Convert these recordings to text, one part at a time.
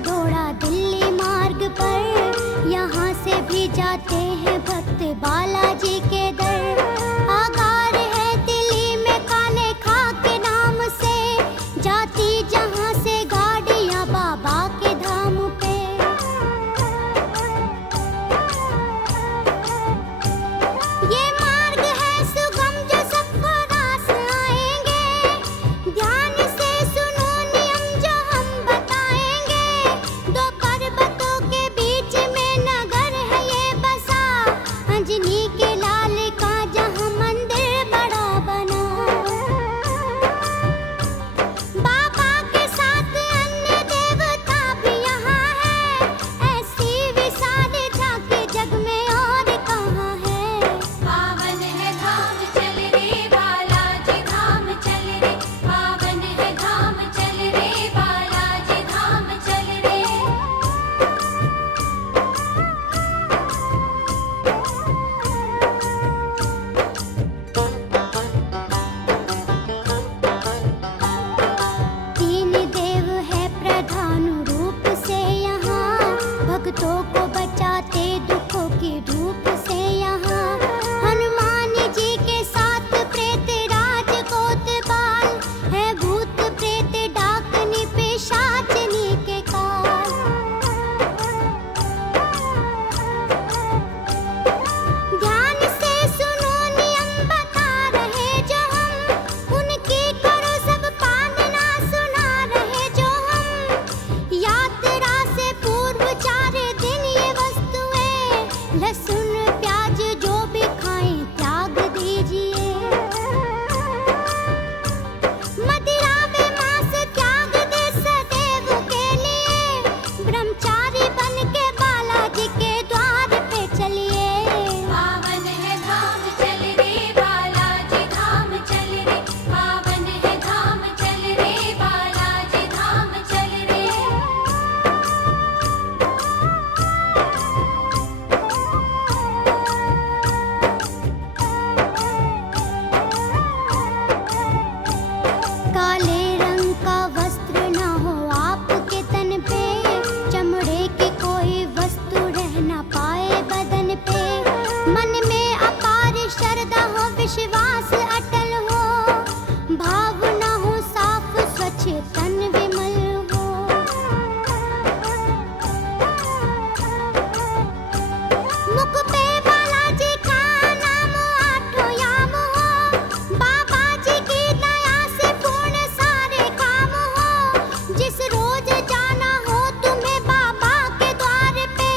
दौड़ा दिल्ली मार्ग पर, यहाँ से भी जाते हैं भक्त बालाजी के दर। आगार है दिल्ली में काने खा के नाम से, जाती जहाँ से गाड़ियाँ बाबा के धाम पे। ये मार्ग है सुगम जो सबको रास आएंगे, ध्यान से सुनो नियम जो हम बताएंगे। दो पर्वतों के बीच में नगर है ये बसा, अंजनी के लाल का जहाँ मंदिर बड़ा बना। बाबा के साथ अन्य देवता भी यहाँ है, ऐसी विशाल झांकी जग में और कहाँ है। पावन है धाम चल रे बालाजी धाम चल रे, पावन है धाम चल रे बालाजी धाम चल रे। तीन देव है प्रधान रूप से यहाँ, भक्तों को बचाते दुखों की धूप से यहाँ। हनुमान जी के साथ प्रेत राज कोतवाल, है भूत प्रेत डाकनी पिशाचनी के काल। ध्यान से सुनो नियम बता रहे जो हम, उनकी करो सब पालना सुना रहे जो हम। यात्रा से पूर्व 4 दिन ये वस्तुएं, लहसुन प्याज जो भी खाएं त्याग दीजिए। मदिरा व मांस त्याग दे सदैव के लिए, ब्रह्मचारी बन के बालाजी के द्वार पे चलिए। पावन है धाम चल रे बालाजी धाम चल रे, पावन है धाम चल रे बालाजी धाम चल रे। काले रंग का वस्त्र न हो आपके तन पे, चमड़े की कोई वस्तु रह न पाए बदन पे। मन में अपार श्रद्धा हो, विश्वास अटल हो, भाव न हो साफ स्वच्छ तन विमल हो। मुख पे बालाजी का नाम 8 याम हो, बाबा जी की दया से पूर्ण सारे काम हो। जिस रोज जाना हो तुम्हें बाबा के द्वार पे,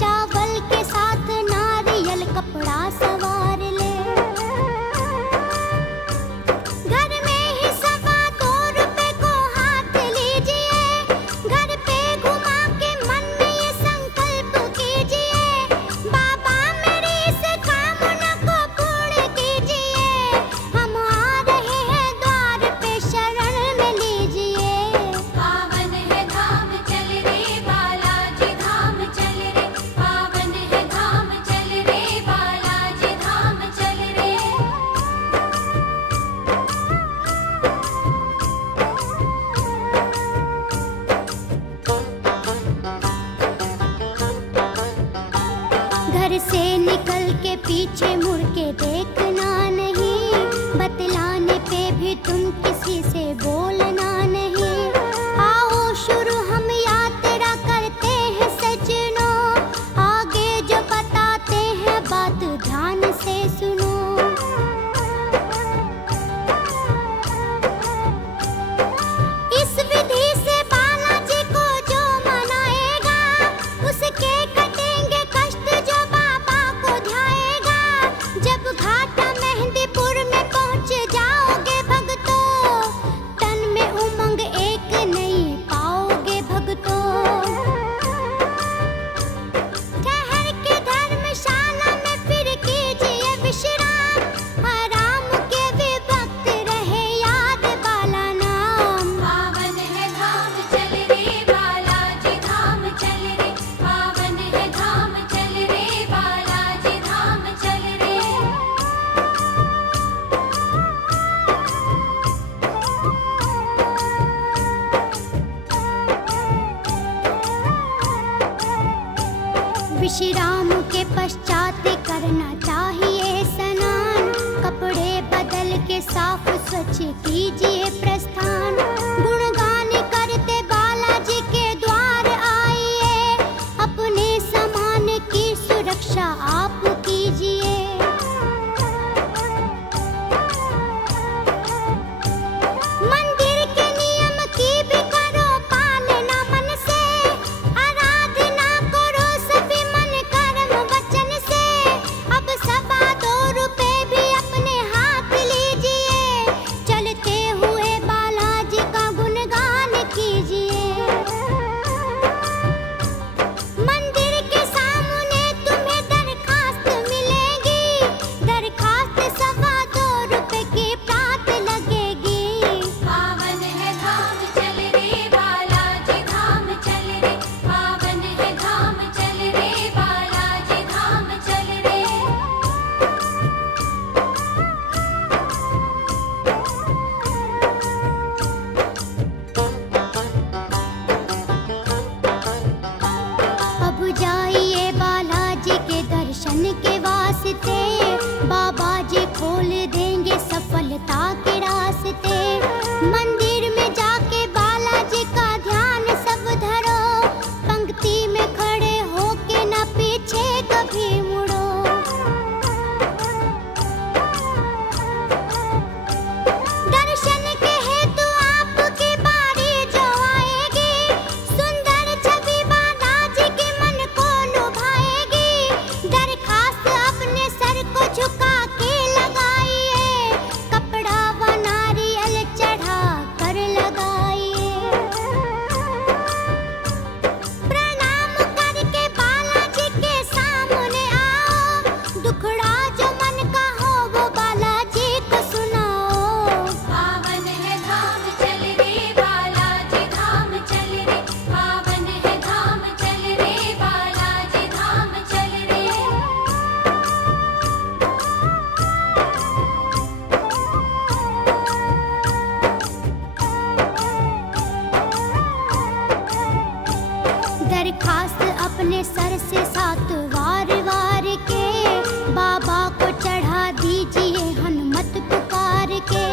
चावल के साथ नारियल कपड़ा सवार ले। घर में ही 2.25 रुपए को हाथ लीजिए, घर पे घुमा के मन में ये संकल्प कीजिए, बाबा मेरी इस कामना को पूर्ण कीजिए। हम आ रहे हैं द्वार पे शरण में लीजिए। पावन है धाम चल रे बालाजी धाम चल रे, पावन है धाम चल रे बालाजी धाम चल रे। घर से निकल के पीछे मुड़ के देखना नहीं, बतलाने पे भी तुम किसी से बोलना नहीं। आओ शुरू हम यात्रा करते हैं सजनों, आगे जो बताते हैं बात ध्यान से सुनो। इस विधि से बालाजी को जो मनाएगा, उसके कटेंगे कष्ट जो बाबा को ध्याएगा। जब घाट विश्राम के पश्चात करना चाहिए स्नान, कपड़े बदल के साफ स्वच्छ कीजिए प्रस्थान। गुणगान करते बालाजी के द्वार आइए, अपने सामान की सुरक्षा आप कीजिए। मंदिर के नियम की भी करो पालना मन से, आराधना करो सभी मन कर्म वचन से। अब 2.25 भी अपने हाथ लीजिए, चलते हुए बालाजी का गुणगान कीजिए। मंदिर के सामने तुम्हें दरखास्त मिलेगी, दरखास्त 2.25 की प्रात लगेगी। पावन है धाम चल रे बालाजी धाम चल रे, पावन है धाम चल रे बालाजी धाम चल रे। अब जाइए बालाजी के दर्शन के वास्ते, बाबा जी खोल देंगे सफलता के रास्ते। मंदिर में जाके बालाजी का ध्यान सब धरो, पंक्ति में खड़े होके न पीछे कभी मुड़ो। दर्शन के हेतु आपकी बारी जो आएगी, सुंदर छवि बालाजी के मन को लुभाएगी। दरखास्त अपने सर को झुका के लगाइए, कपड़ा व नारियल चढ़ा कर लगाइए। प्रणाम करके बालाजी के सामने आओ, दुखड़ा जो मन का हो वो बालाजी को सुनाओ। पावन है धाम चल रे बालाजी धाम चल रे, पावन है धाम चल रे बालाजी धाम चल रे। दरखास्त अपने सर से 7 वार के, बाबा को चढ़ा दीजिए हनुमत पुकार के।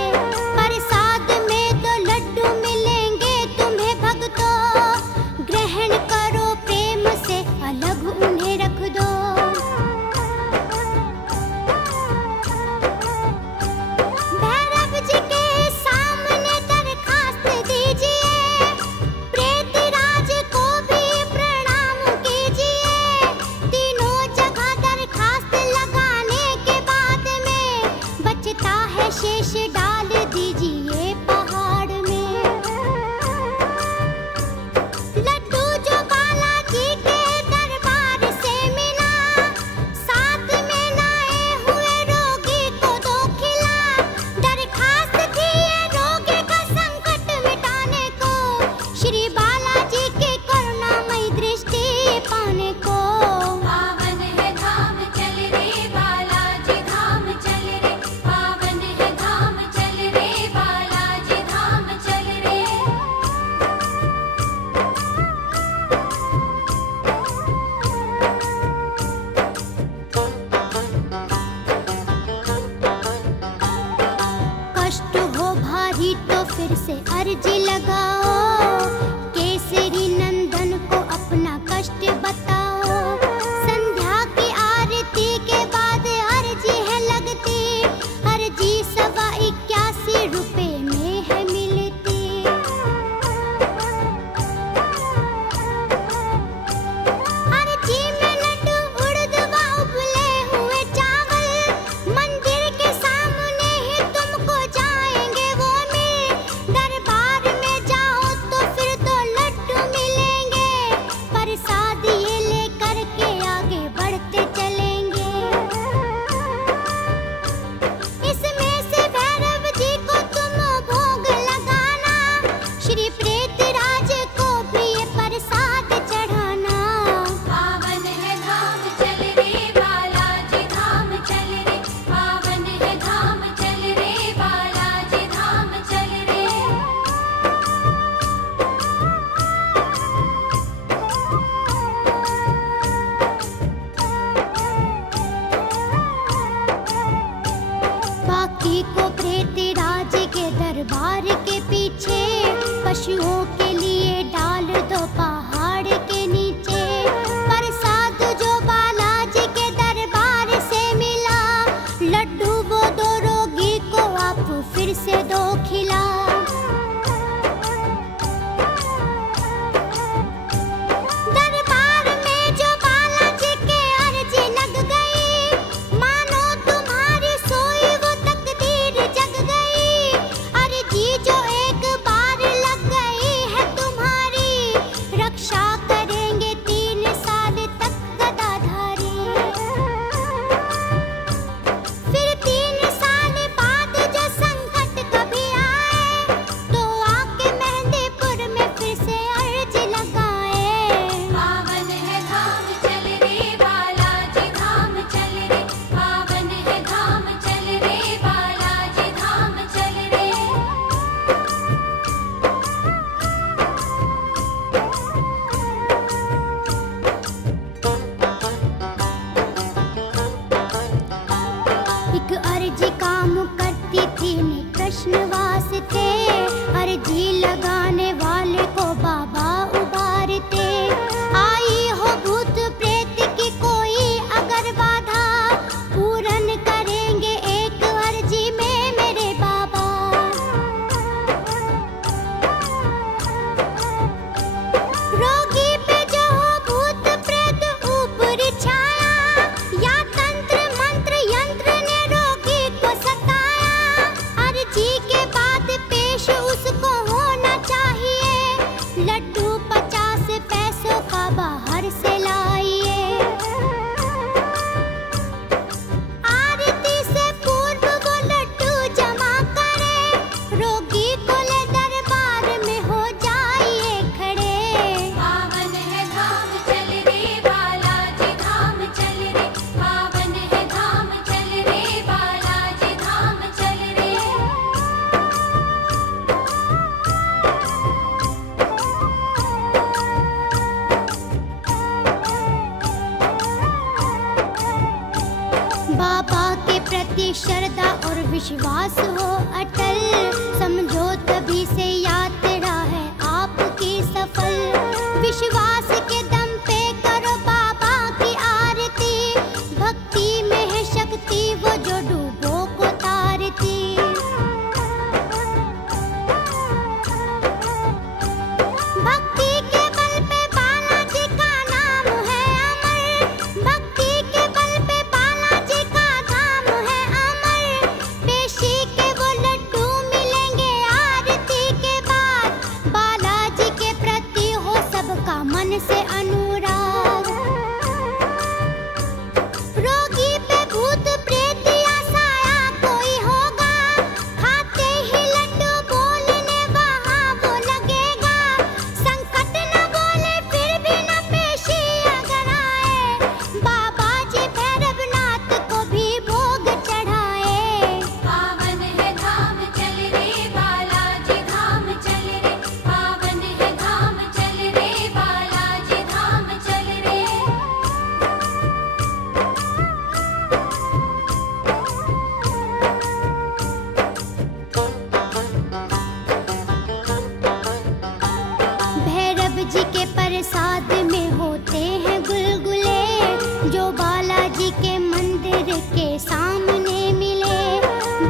प्रसाद में 2 लड्डू मिलेंगे तुम्हें भक्तों, ग्रहण करो प्रेम से अलग उन्हें रख दो। भैरव जी के सामने दरखास्त दीजिए, प्रेतराज को भी प्रणाम कीजिए। तीनों बाबा हर से लाइए। आरती से पूर्व वो लड्डू जमा करे, रोगी को ले दरबार में हो जाइए खड़े। पावन है धाम चल रे बालाजी धाम चल रे, पावन है धाम चल रे बालाजी धाम चल रे। बाबा के प्रति श्रद्धा और विश्वास हो अटल, समझो तभी से यात्रा है आपकी सफल। विश्वास के दम पे करो बाबा की आरती, भक्ति में है शक्ति वो जो डूबो को तारती। भक्ति के बल पे बालाजी का नाम है अमर, भक्ति के बल पे बालाजी का नाम है अमर। पेशी के वो लड्डू मिलेंगे आरती के बाद, बालाजी के प्रति हो सबका मन से अनुराग। रोगी पे भूत प्रेत या साया कोई होगा, खाते ही लड्डू बोलने वहाँ वो लगेगा। संकट न बोले फिर भी न पेशी अगर आए, बाबा जी भैरवनाथ को भी भोग चढ़ाए। पावन है धाम चल रे बालाजी धाम चल रे, पावन है धाम चल रे बालाजी धाम चल रे। भैरव जी के प्रसाद में होते हैं गुलगुले, जो बालाजी के मंदिर के सामने मिले।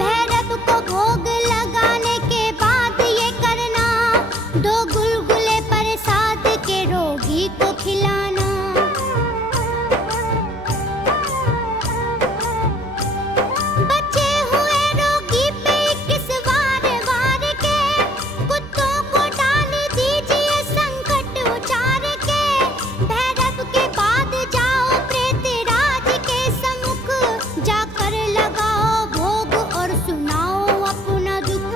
भैरव को भोग लगाने के बाद ये करना, दो गुलगुले प्रसाद के रोगी को खिलाना। बचे हुए रोगी पे 21 वार वार के, कुत्तों को डाल दीजिए संकट उचार के। भैरव के बाद जाओ प्रेतराज के सम्मुख, जाकर लगाओ भोग और सुनाओ अपना दुख।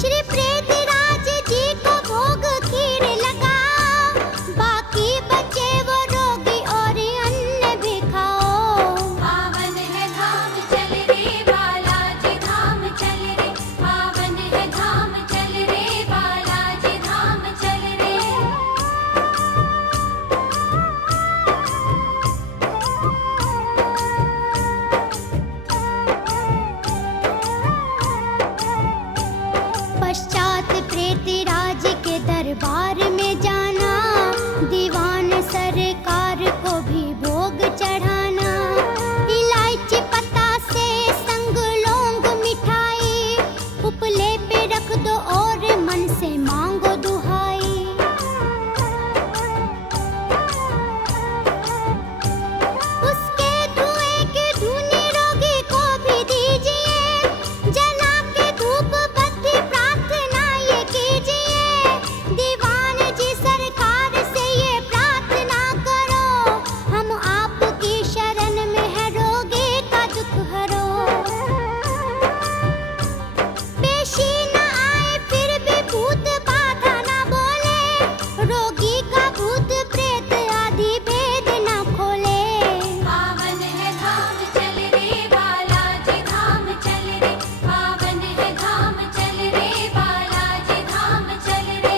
श्री प्रेतराज जी को भोग खीर लगाओ, बाकी बचे वो रोगी और अन्न भी खाओ। पावन है धाम चल रे बालाजी धाम चल रे, पावन है धाम चल रे बालाजी धाम चल रे। पश्चात प्रेतराज के दरबार में जाना, दीवान सरकार को भी भोग चढ़ाना। इलायची पत्ता से संग लौंग मिठाई, उपले पे रख दो और मन से मांगो दुहाई। उसके धुएं की धुनी रोगी को भी दीजिए, जला के धूप बत्ती प्रार्थना ये कीजिए। दीवान जी सरकार से ये प्रार्थना करो, हम आपकी शरण में है रोगी का दुख हरो। पेशी न आए फिर भी भूत बाधा न बोले, रोगी का भूत प्रेत आदि भेद न खोले। पावन है धाम चल रे बालाजी धाम चल रे, पावन है धाम चल रे बालाजी धाम चल रे।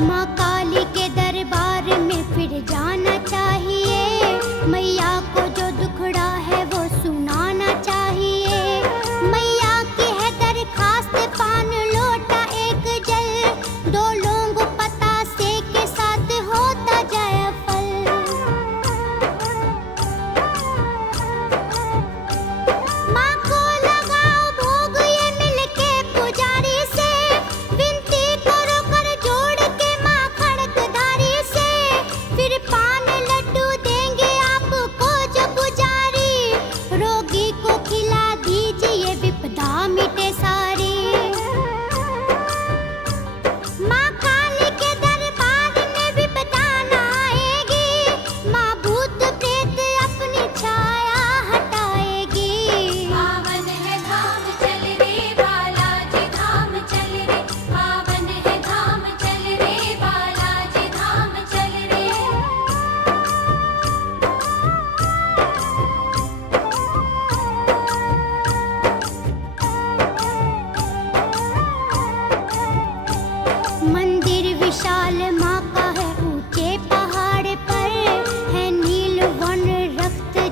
माँ काली के दरबार में फिर जाना चाहिए, मैया को जो दुखड़ा है वो सुनाना चाहिए। मैया की है दरखास्त पान लोटा एक जल, दो लौंग पतासे के साथ होता जाए फल। माँ को लगाओ भोग ये मिलके पुजारी से, विनती करो कर जोड़ के माँ खड़कधारी से। फिर पान लड्डू देंगे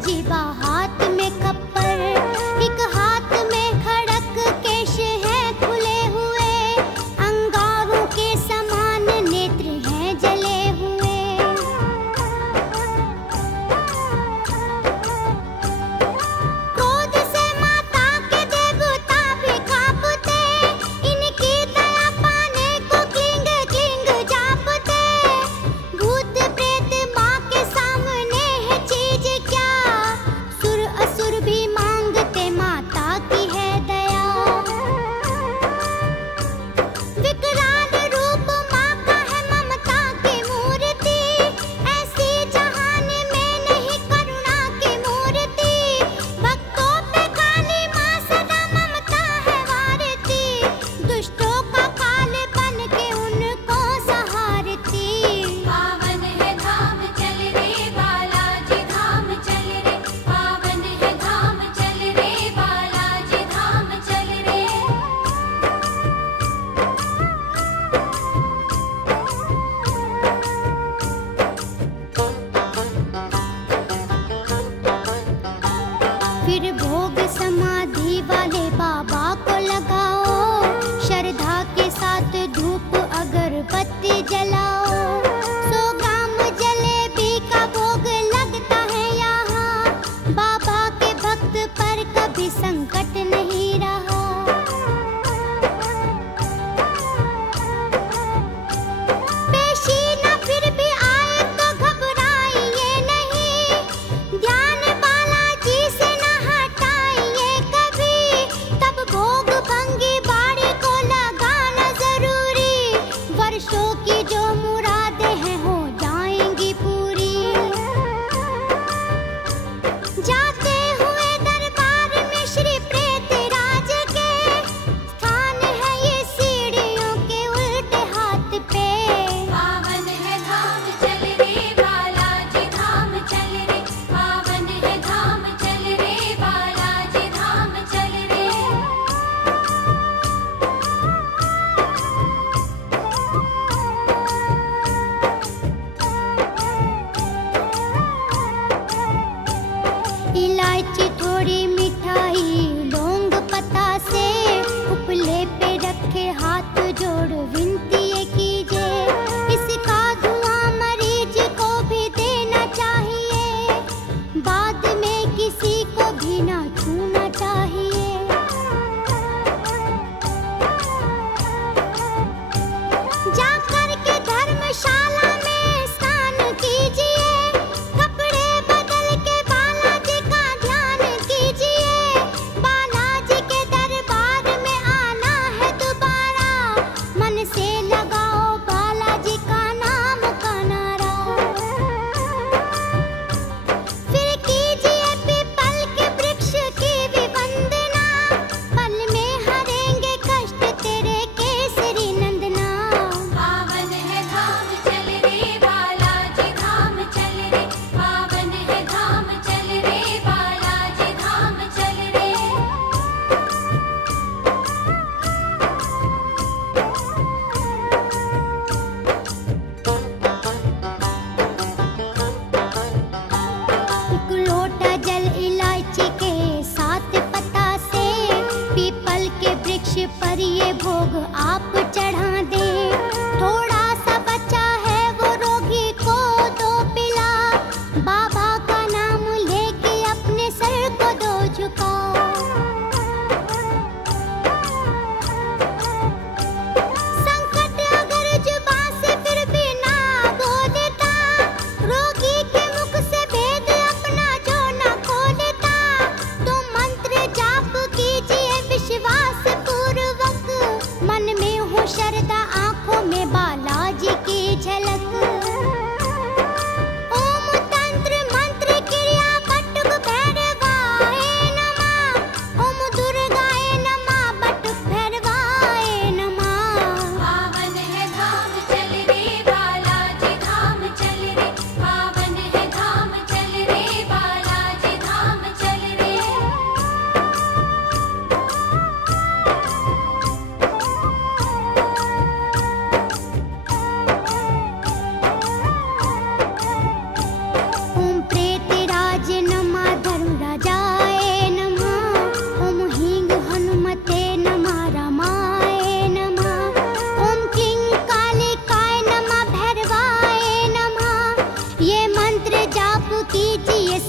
जीबा हाथ में कप्पर, एक हाथ में खड़क, केश है खुले हुए, अंगारों के समान नेत्र हैं जले हुए। क्रोध से माता के देवता भी कांपते, इनकी दया पाने को क्लिंग क्लिंग जापते। भूत प्रेत माँ के सामने है चीज क्या, सुर असुर भी मांगते माता की है दया। विकराल रूप माँ का है ममता की मूर्ति, ऐसी जहान में नहीं करुणा की मूर्ति। भक्तों पे काली माँ सदा ममता है वारती, दुष्टों का काल बन के उनको सहारती। पावन है धाम चल रे बालाजी धाम चल रे, पावन है धाम चल रे बालाजी धाम चल रे। फिर भोग समाधि वाले बाबा को लगाओ, श्रद्धा के साथ धूप अगरबत्ती जलाओ। 100 ग्राम जलेबी का भोग लगता है यहाँ, बाबा के भक्त पर कभी संकट नहीं रहा। पेशी न फिर भी आए तो घबराइए नहीं, ध्यान बालाजी से न हटाइए कभी। तब भोग भंगी बाड़ी को लगाना जरूरी, वर्षों की जो मुरादें हैं हो जाएंगी पूरी। जाते हुए दरबार में श्री प्रेम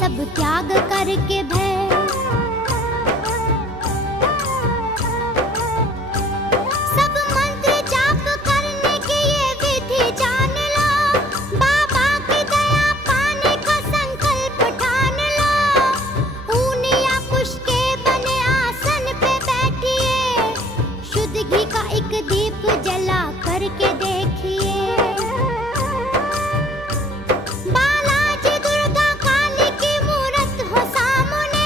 सब त्याग करके भय। सब मंत्र जाप करने की ये विधि जान लो, बाबा की दया पाने का संकल्प ठान लो। ऊन या कुश के बने आसन पे बैठिए, शुद्ध घी का एक दीप जला करके देखिए। बालाजी दुर्गा काली की मूरत हो सामने,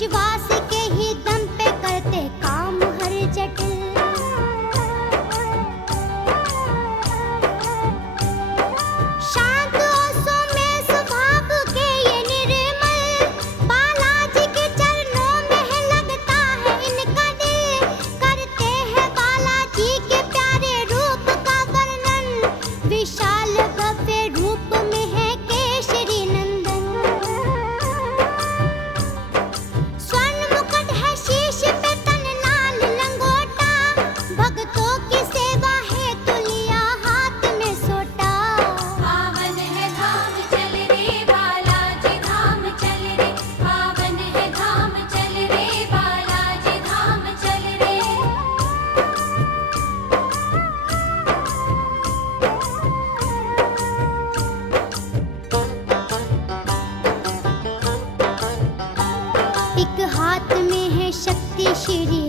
विश्वास के ही दम पे करते काम हर जटिल। शांत और सौम्य स्वभाव के ये निर्मल, बालाजी के चरणों में है लगता है इनका दिल। करते हैं बालाजी के प्यारे रूप का वर्णन, विशाल भव्य रूप में है केशरी नंदन। स्वर्ण मुकुट है शीश पे, तन लाल लंगोटा, भक्तों की सेवा है तुलिया हाथ में सोटा। पावन है धाम चल रे बालाजी धाम चल रे, पावन है धाम चल रे बालाजी धाम चल रे। एक हाथ में है शक्ति श्री